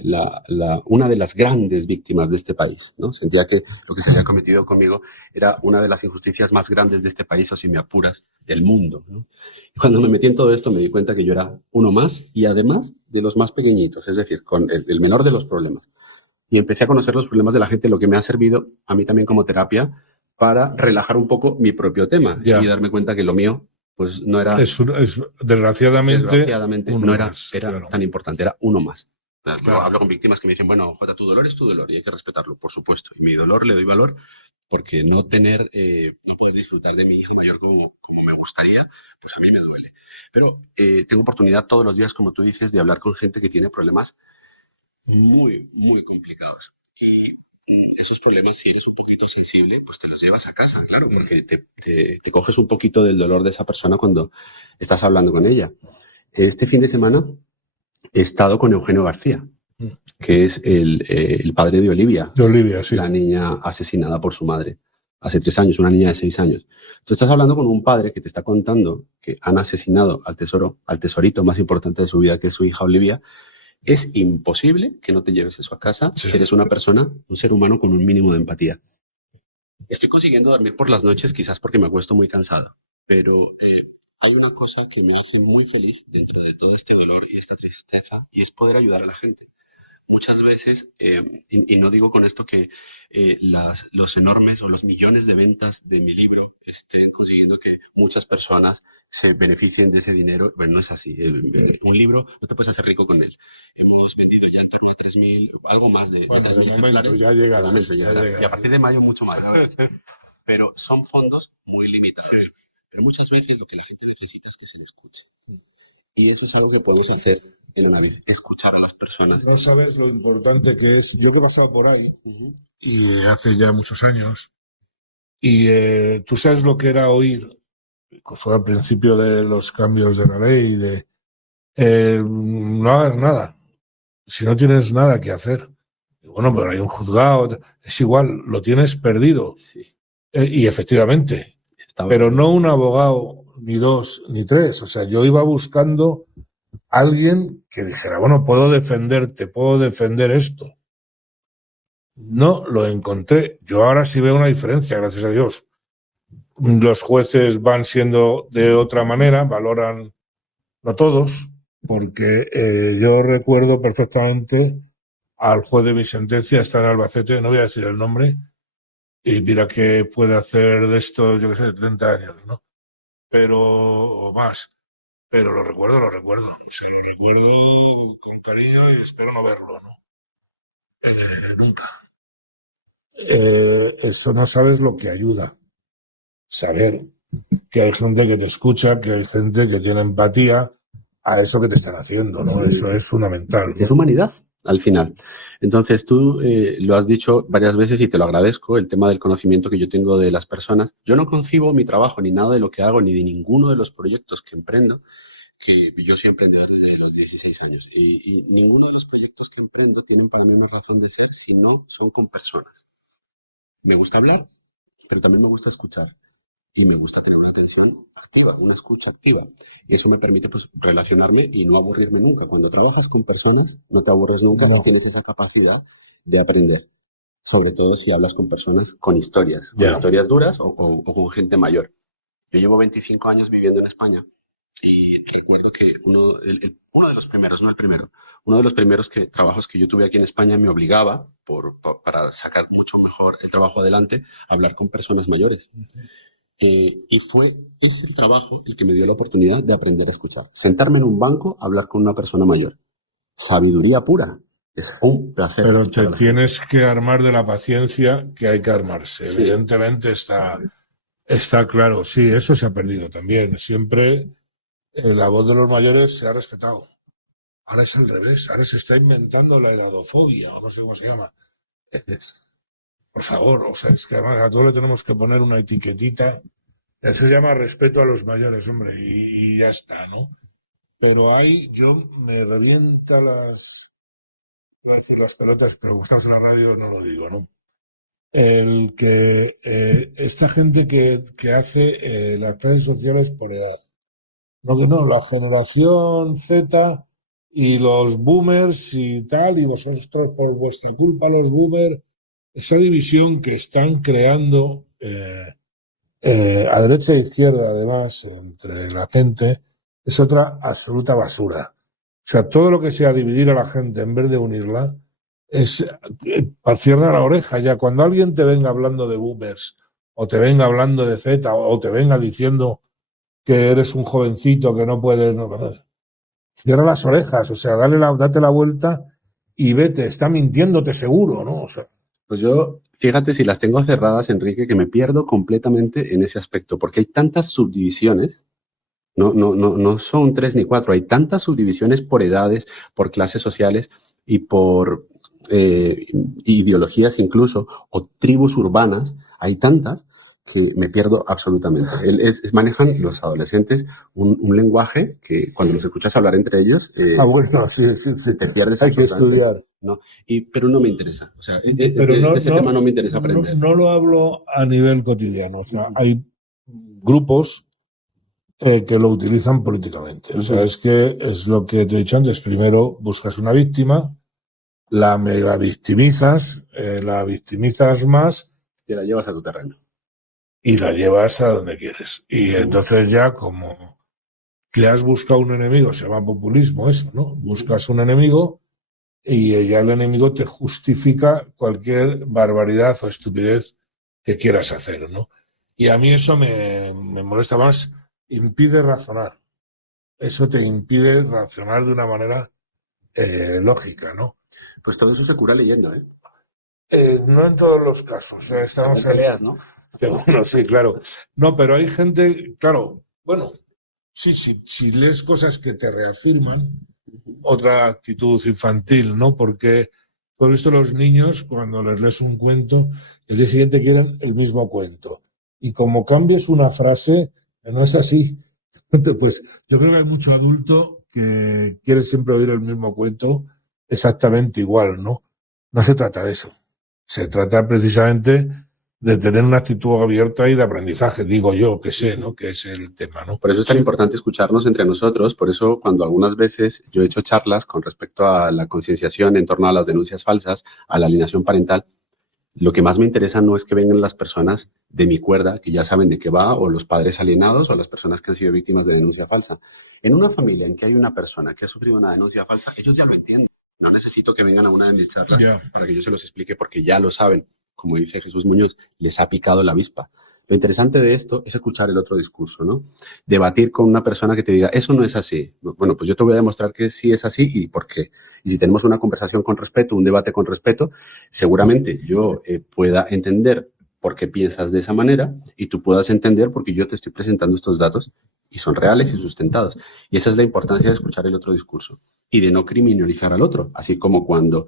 una de las grandes víctimas de este país, ¿no? Sentía que lo que se había cometido conmigo era una de las injusticias más grandes de este país, o si me apuras, del mundo, ¿no? Y cuando me metí en todo esto, me di cuenta que yo era uno más y además de los más pequeñitos, es decir, con el menor de los problemas. Y empecé a conocer los problemas de la gente, lo que me ha servido a mí también como terapia para relajar un poco mi propio tema y darme cuenta que lo mío pues no era... Desgraciadamente no era tan importante, era uno más. Claro. Hablo con víctimas que me dicen, bueno, Jota, tu dolor es tu dolor y hay que respetarlo, por supuesto. Y mi dolor le doy valor porque no poder disfrutar de mi hija mayor como me gustaría, pues a mí me duele. Pero tengo oportunidad todos los días, como tú dices, de hablar con gente que tiene problemas muy, muy complicados. Y esos problemas, si eres un poquito sensible, pues te los llevas a casa, claro, porque te coges un poquito del dolor de esa persona cuando estás hablando con ella. Este fin de semana he estado con Eugenio García, que es el padre de Olivia. De Olivia, sí. La niña asesinada por su madre hace 3 años, una niña de 6 años. Tú estás hablando con un padre que te está contando que han asesinado al tesorito más importante de su vida, que es su hija Olivia. Es imposible que no te lleves eso a casa si eres una persona, un ser humano con un mínimo de empatía. Estoy consiguiendo dormir por las noches, quizás porque me acuesto muy cansado, pero hay una cosa que me hace muy feliz dentro de todo este dolor y esta tristeza, y es poder ayudar a la gente. Muchas veces, y no digo con esto que los enormes o los millones de ventas de mi libro estén consiguiendo que muchas personas se beneficien de ese dinero. Bueno, no es así. Un libro no te puedes hacer rico con él. Hemos vendido ya en torno a 3.000, algo más de 3.000 ejemplares. Ya llegará. Y a partir de mayo mucho más. Pero son fondos muy limitados. Sí. Pero muchas veces lo que la gente necesita es que se le escuche. Y eso es algo que podemos hacer en Anabis, escuchar a las personas. No sabes lo importante que es. Yo que he pasado por ahí, y hace ya muchos años, y tú sabes lo que era oír, fue al principio de los cambios de la ley, no hagas nada, si no tienes nada que hacer. Bueno, pero hay un juzgado, es igual, lo tienes perdido. Sí. Y efectivamente, pero no un abogado, ni 2, ni 3. O sea, yo iba buscando alguien que dijera, bueno, puedo defenderte, puedo defender esto. No lo encontré. Yo ahora sí veo una diferencia, gracias a Dios. Los jueces van siendo de otra manera, valoran, no todos, porque yo recuerdo perfectamente al juez de mi sentencia, está en Albacete, no voy a decir el nombre, Y mira que puede hacer de esto, yo qué sé, 30 años, ¿no? O más. Pero lo recuerdo. O sea, lo recuerdo con cariño y espero no verlo, ¿no? Nunca. Eso no sabes lo que ayuda. Saber que hay gente que te escucha, que hay gente que tiene empatía a eso que te están haciendo, ¿no? Eso es fundamental, Es ¿no? humanidad, al final. Entonces, tú lo has dicho varias veces y te lo agradezco, el tema del conocimiento que yo tengo de las personas. Yo no concibo mi trabajo, ni nada de lo que hago, ni de ninguno de los proyectos que emprendo, que yo soy emprendedor desde los 16 años, y ninguno de los proyectos que emprendo tienen para mí una razón de ser si no son con personas. Me gusta hablar, pero también me gusta escuchar. Y me gusta tener una atención activa, una escucha activa. Y eso me permite pues, relacionarme y no aburrirme nunca. Cuando trabajas con personas, no te aburres nunca, No. tienes esa capacidad de aprender. Sobre todo si hablas con personas con historias Ya. duras o con gente mayor. Yo llevo 25 años viviendo en España y recuerdo que uno de los primeros, no el primero, uno de los primeros trabajos que yo tuve aquí en España me obligaba, para sacar mucho mejor el trabajo adelante, a hablar con personas mayores. Y fue ese trabajo el que me dio la oportunidad de aprender a escuchar. Sentarme en un banco, hablar con una persona mayor. Sabiduría pura. Es un placer. Pero te tienes que armar de la paciencia que hay que armarse. Sí. Evidentemente está claro. Sí, eso se ha perdido también. Siempre la voz de los mayores se ha respetado. Ahora es al revés. Ahora se está inventando la edadofobia, o no sé cómo se llama. Por favor, o sea, es que además a todos le tenemos que poner una etiquetita. Eso se llama respeto a los mayores, hombre, y ya está, ¿no? Pero ahí yo me revienta las pelotas, pero gustas la radio no lo digo, ¿no? El que esta gente que hace las redes sociales por edad. No, que no, la generación Z y los boomers y tal, y vosotros por vuestra culpa los boomers, esa división que están creando a derecha e izquierda, además, entre la gente, es otra absoluta basura. O sea, todo lo que sea dividir a la gente en vez de unirla, es cierra la oreja ya. Cuando alguien te venga hablando de boomers, o te venga hablando de Z, o te venga diciendo que eres un jovencito que no puedes, no, cierra las orejas, o sea, date la vuelta y vete, está mintiéndote seguro, ¿no? O sea, Pues yo, fíjate si las tengo cerradas, Enrique, que me pierdo completamente en ese aspecto, porque hay tantas subdivisiones, no son 3 ni 4, hay tantas subdivisiones por edades, por clases sociales y por ideologías incluso, o tribus urbanas, hay tantas que me pierdo absolutamente. Manejan los adolescentes un lenguaje que cuando los escuchas hablar entre ellos, bueno, sí. te pierdes. Hay que estudiar. ¿No? Pero no me interesa. O sea, Pero ese tema no me interesa aprender. No lo hablo a nivel cotidiano. O sea, hay grupos que lo utilizan políticamente. O sea, es que es lo que te he dicho antes. Primero buscas una víctima, la mega victimizas, la victimizas más. Y la llevas a tu terreno. Y la llevas a donde quieres. Y entonces ya como te has buscado un enemigo, se llama populismo eso, ¿no? Buscas un enemigo y ya el enemigo te justifica cualquier barbaridad o estupidez que quieras hacer, ¿no? Y a mí eso me molesta más, impide razonar. Eso te impide razonar de una manera lógica, ¿no? Pues todo eso se cura leyendo, ¿eh? No en todos los casos. Estamos en peleas, ¿no? Bueno, sí, claro. No, pero hay gente, claro, bueno, sí, si lees cosas que te reafirman, otra actitud infantil, ¿no? Porque por esto los niños, cuando les lees un cuento, el día siguiente quieren el mismo cuento. Y como cambies una frase, no es así. Pues yo creo que hay mucho adulto que quiere siempre oír el mismo cuento exactamente igual, ¿no? No se trata de eso. Se trata precisamente de tener una actitud abierta y de aprendizaje, digo yo, que sé, ¿no? Que es el tema, ¿no? Por eso es tan importante escucharnos entre nosotros. Por eso, cuando algunas veces yo he hecho charlas con respecto a la concienciación en torno a las denuncias falsas, a la alienación parental, lo que más me interesa no es que vengan las personas de mi cuerda, que ya saben de qué va, o los padres alienados, o las personas que han sido víctimas de denuncia falsa. En una familia en que hay una persona que ha sufrido una denuncia falsa, ellos ya lo entienden. No necesito que vengan a una de mis charlas para que yo se los explique, porque ya lo saben. como dice Jesús Muñoz, les ha picado la avispa. Lo interesante de esto es escuchar el otro discurso, ¿no? Debatir con una persona que te diga, eso no es así. Bueno, pues yo te voy a demostrar que sí es así y por qué. Y si tenemos una conversación con respeto, un debate con respeto, seguramente yo pueda entender por qué piensas de esa manera y tú puedas entender porque yo te estoy presentando estos datos y son reales y sustentados. Y esa es la importancia de escuchar el otro discurso y de no criminalizar al otro, así como cuando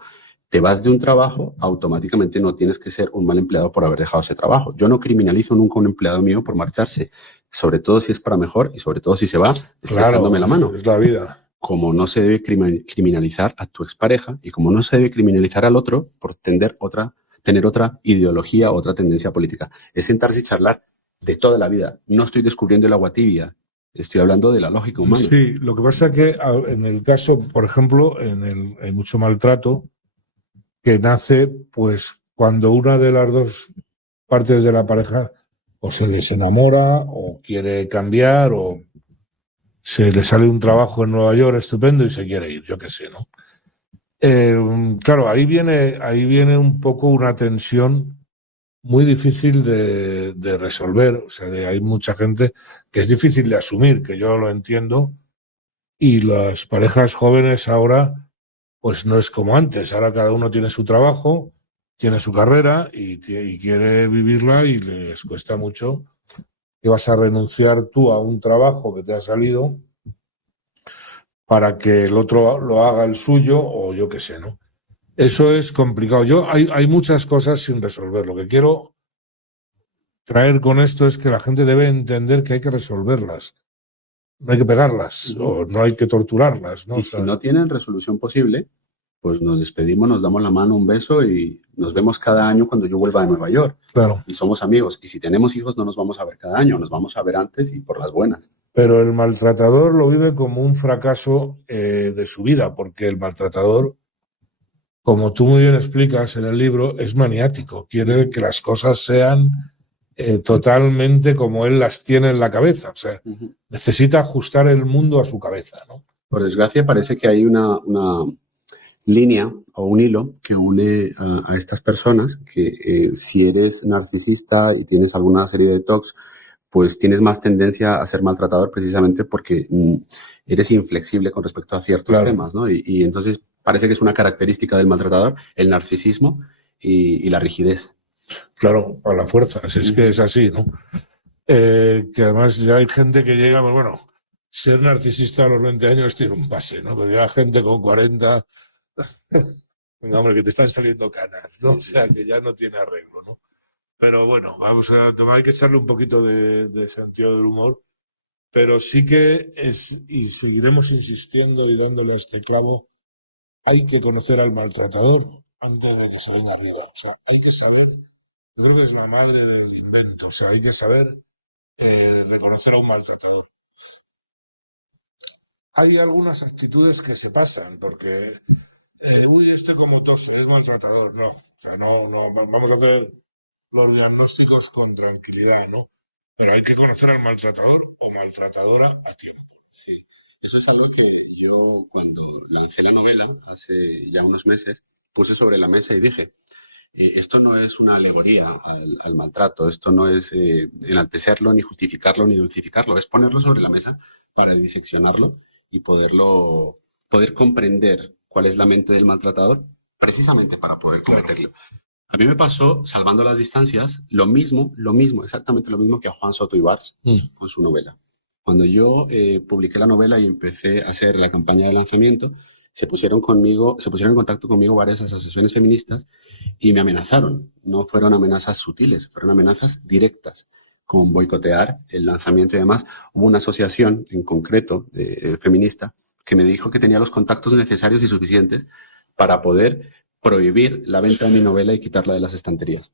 te vas de un trabajo, automáticamente no tienes que ser un mal empleado por haber dejado ese trabajo. Yo no criminalizo nunca a un empleado mío por marcharse, sobre todo si es para mejor y sobre todo si se va, dándome la mano. Es la vida. Como no se debe criminalizar a tu expareja y como no se debe criminalizar al otro por tener otra ideología, otra tendencia política. Es sentarse y charlar de toda la vida. No estoy descubriendo el agua tibia. Estoy hablando de la lógica humana. Sí, lo que pasa es que en el caso, por ejemplo, hay mucho maltrato que nace pues cuando una de las dos partes de la pareja o se les enamora o quiere cambiar o se le sale un trabajo en Nueva York estupendo y se quiere ir, yo qué sé, ¿no? Claro, ahí viene un poco una tensión muy difícil de resolver. O sea, hay mucha gente que es difícil de asumir, que yo lo entiendo, y las parejas jóvenes ahora pues no es como antes. Ahora cada uno tiene su trabajo, tiene su carrera y quiere vivirla y les cuesta mucho. Que vas a renunciar tú a un trabajo que te ha salido para que el otro lo haga el suyo o yo qué sé, ¿no? Eso es complicado. Hay muchas cosas sin resolver. Lo que quiero traer con esto es que la gente debe entender que hay que resolverlas. No hay que pegarlas o no hay que torturarlas, ¿no? Y si no tienen resolución posible, pues nos despedimos, nos damos la mano, un beso y nos vemos cada año cuando yo vuelva de Nueva York. Claro. Y somos amigos. Y si tenemos hijos, no nos vamos a ver cada año, nos vamos a ver antes y por las buenas. Pero el maltratador lo vive como un fracaso de su vida, porque el maltratador, como tú muy bien explicas en el libro, es maniático. Quiere que las cosas sean totalmente como él las tiene en la cabeza. O sea, necesita ajustar el mundo a su cabeza, ¿no? Por desgracia, parece que hay una línea o un hilo que une a estas personas que si eres narcisista y tienes alguna serie de TOCs, pues tienes más tendencia a ser maltratador precisamente porque eres inflexible con respecto a ciertos temas, ¿no? Y entonces parece que es una característica del maltratador el narcisismo y la rigidez. Claro, a la fuerza, es que es así, ¿no? Que además ya hay gente que llega, pues bueno, ser narcisista a los 20 años tiene un pase, ¿no? Pero ya gente con 40, venga, hombre, que te están saliendo canas, ¿no? O sea, que ya no tiene arreglo, ¿no? Pero bueno, hay que echarle un poquito de sentido del humor, pero sí que y seguiremos insistiendo y dándole este clavo, hay que conocer al maltratador antes de que se venga arriba. O sea, hay que saber, yo creo que es la madre del invento, o sea, hay que saber reconocer a un maltratador. Hay algunas actitudes que se pasan, porque uy, como todos, es maltratador, no. O sea, no, vamos a hacer los diagnósticos con tranquilidad, ¿no? Pero hay que conocer al maltratador o maltratadora a tiempo. Sí, eso es algo que yo cuando lancé la novela hace ya unos meses puse sobre la mesa y dije, esto no es una alegoría al maltrato, esto no es enaltecerlo, ni justificarlo, ni dulcificarlo, es ponerlo sobre la mesa para diseccionarlo y poder comprender cuál es la mente del maltratador precisamente para poder combatirlo. A mí me pasó, salvando las distancias, lo mismo, exactamente lo mismo que a Juan Soto Ibars con su novela. Cuando yo publiqué la novela y empecé a hacer la campaña de lanzamiento, se pusieron en contacto conmigo varias asociaciones feministas y me amenazaron. No fueron amenazas sutiles, fueron amenazas directas con boicotear el lanzamiento y demás. Hubo una asociación en concreto feminista que me dijo que tenía los contactos necesarios y suficientes para poder prohibir la venta de mi novela y quitarla de las estanterías.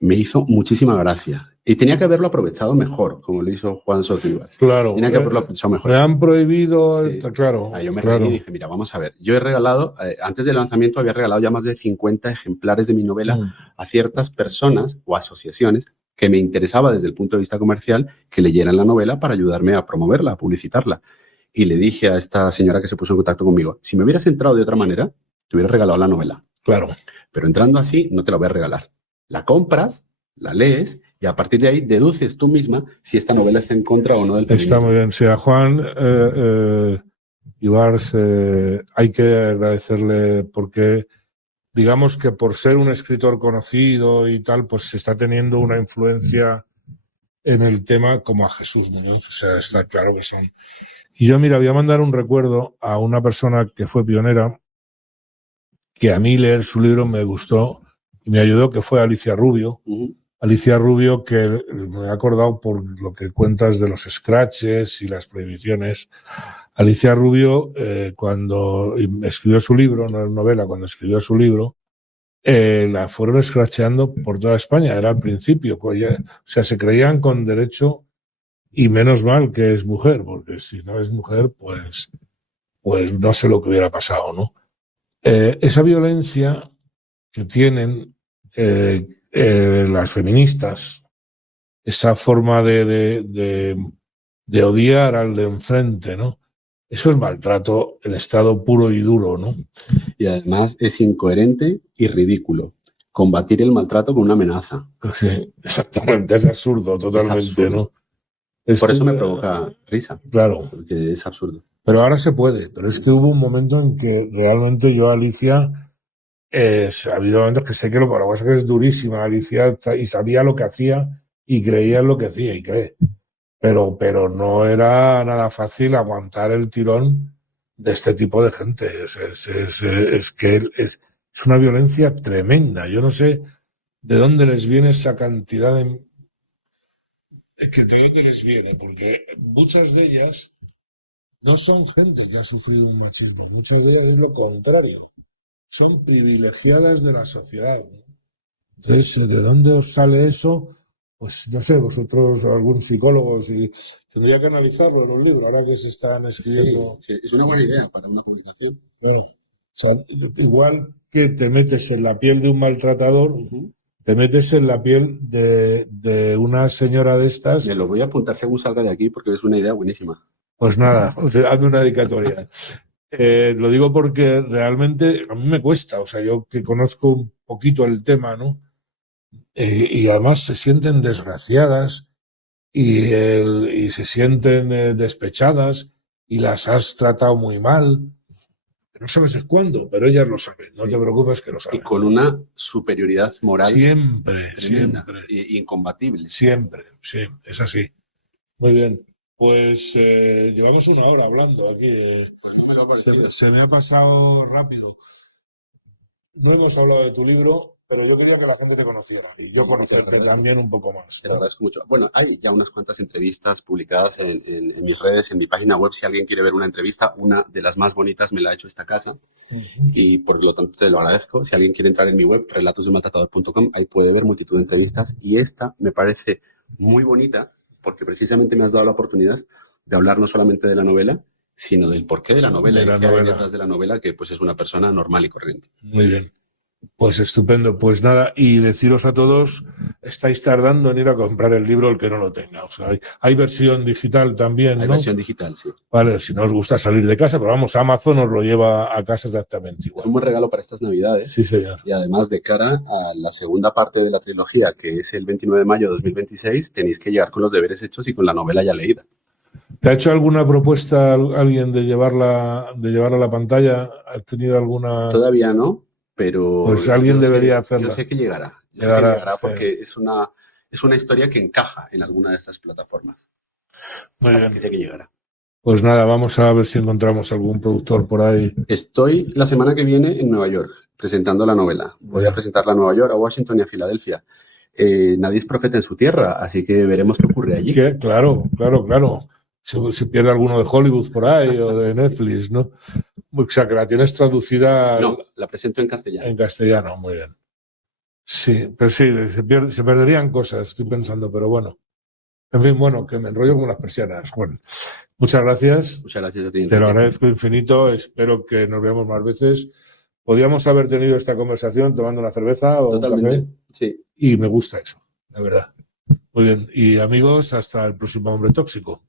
Me hizo muchísima gracia. Y tenía que haberlo aprovechado mejor, como lo hizo Juan Soto Ibars. Claro. Tenía que haberlo aprovechado mejor. Me han prohibido, sí. Claro. Yo me reí y dije, mira, vamos a ver. Yo he regalado, antes del lanzamiento había regalado ya más de 50 ejemplares de mi novela a ciertas personas o asociaciones que me interesaba desde el punto de vista comercial que leyeran la novela para ayudarme a promoverla, a publicitarla. Y le dije a esta señora que se puso en contacto conmigo, si me hubieras entrado de otra manera, te hubiera regalado la novela. Claro. Pero entrando así, no te la voy a regalar. La compras, la lees y a partir de ahí deduces tú misma si esta novela está en contra o no del feminismo. Está muy bien. Sí, a Juan Ibars hay que agradecerle porque digamos que por ser un escritor conocido y tal, pues se está teniendo una influencia en el tema como a Jesús Muñoz. O sea, está claro que son. Y yo, mira, voy a mandar un recuerdo a una persona que fue pionera, que a mí leer su libro me gustó y me ayudó, que fue Alicia Rubio. Uh-huh. Alicia Rubio, que me he acordado por lo que cuentas de los scratches y las prohibiciones. Alicia Rubio, cuando escribió su libro, no es novela, cuando escribió su libro, la fueron escracheando por toda España, era al principio. O sea, se creían con derecho y menos mal que es mujer, porque si no es mujer, pues no sé lo que hubiera pasado, ¿no? Esa violencia que tienen las feministas, esa forma de odiar al de enfrente, ¿no? Eso es maltrato en estado puro y duro, ¿no? Y además es incoherente y ridículo. Combatir el maltrato con una amenaza. Sí, exactamente, es absurdo totalmente, es absurdo. ¿No? Por eso me provoca risa. Claro. Porque es absurdo. Pero ahora se puede, pero es que hubo un momento en que realmente yo, Alicia, ha habido momentos que sé que lo que pasa es que es durísima, Alicia, y sabía lo que hacía y creía en lo que hacía y cree. Pero no era nada fácil aguantar el tirón de este tipo de gente. Es que es una violencia tremenda. Yo no sé de dónde les viene esa cantidad de... ¿De dónde les viene? Porque muchas de ellas no son gente que ha sufrido un machismo. Muchas de ellas es lo contrario. Son privilegiadas de la sociedad. Entonces, ¿de dónde os sale eso? Pues no sé, vosotros, algún psicólogo, si tendría que analizarlo en un libro, ahora que se están escribiendo. Sí, es una buena idea para una comunicación. Bueno, o sea, igual que te metes en la piel de un maltratador, te metes en la piel de una señora de estas. Me lo voy a apuntar según salga de aquí porque es una idea buenísima. Pues nada, hazme una dedicatoria. Lo digo porque realmente a mí me cuesta, o sea, yo que conozco un poquito el tema, ¿no? Y además se sienten desgraciadas y se sienten despechadas y las has tratado muy mal. No sabes cuándo, pero ellas lo saben. No te preocupes que lo saben. Y con una superioridad moral siempre, tremenda, siempre. Incombatible. Siempre, sí, es así. Muy bien. Pues llevamos una hora hablando aquí. Se me ha pasado rápido. No hemos hablado de tu libro, pero yo quería que la gente te conociera y yo conocerte también un poco más. Te lo agradezco mucho. Bueno, hay ya unas cuantas entrevistas publicadas en mis redes, en mi página web. Si alguien quiere ver una entrevista, una de las más bonitas me la ha hecho esta casa y por lo tanto te lo agradezco. Si alguien quiere entrar en mi web, relatosdelmaltratador.com, ahí puede ver multitud de entrevistas y esta me parece muy bonita porque precisamente me has dado la oportunidad de hablar no solamente de la novela, sino del porqué de la novela y qué hay detrás de la novela, que pues es una persona normal y corriente. Muy bien. Pues estupendo. Pues nada, y deciros a todos, estáis tardando en ir a comprar el libro el que no lo tenga. O sea, hay versión digital también, ¿no? Hay versión digital, sí. Vale, si no os gusta salir de casa, pero vamos, Amazon os lo lleva a casa exactamente igual. Es un buen regalo para estas Navidades. Sí, señor. Y además, de cara a la segunda parte de la trilogía, que es el 29 de mayo de 2026, tenéis que llegar con los deberes hechos y con la novela ya leída. ¿Te ha hecho alguna propuesta alguien de llevarla a la pantalla? ¿Has tenido alguna...? Todavía no, pero... Pues alguien debería hacerla. Yo sé que llegará. Llegará porque es una historia que encaja en alguna de estas plataformas. Muy bien. Así que sé que llegará. Pues nada, vamos a ver si encontramos algún productor por ahí. Estoy la semana que viene en Nueva York presentando la novela. Voy a presentarla a Nueva York, a Washington y a Filadelfia. Nadie es profeta en su tierra, así que veremos qué ocurre allí. Claro. Si pierde alguno de Hollywood por ahí o de Netflix, ¿no? O sea, que la tienes traducida... No, la presento en castellano. En castellano, muy bien. Sí, pero sí, se perderían cosas, estoy pensando, pero bueno. En fin, bueno, que me enrollo como las persianas. Bueno, muchas gracias. Muchas gracias a ti. Te lo agradezco infinito, espero que nos veamos más veces. Podríamos haber tenido esta conversación tomando una cerveza o totalmente, un café. Sí. Y me gusta eso, la verdad. Muy bien, y amigos, hasta el próximo Hombre Tóxico.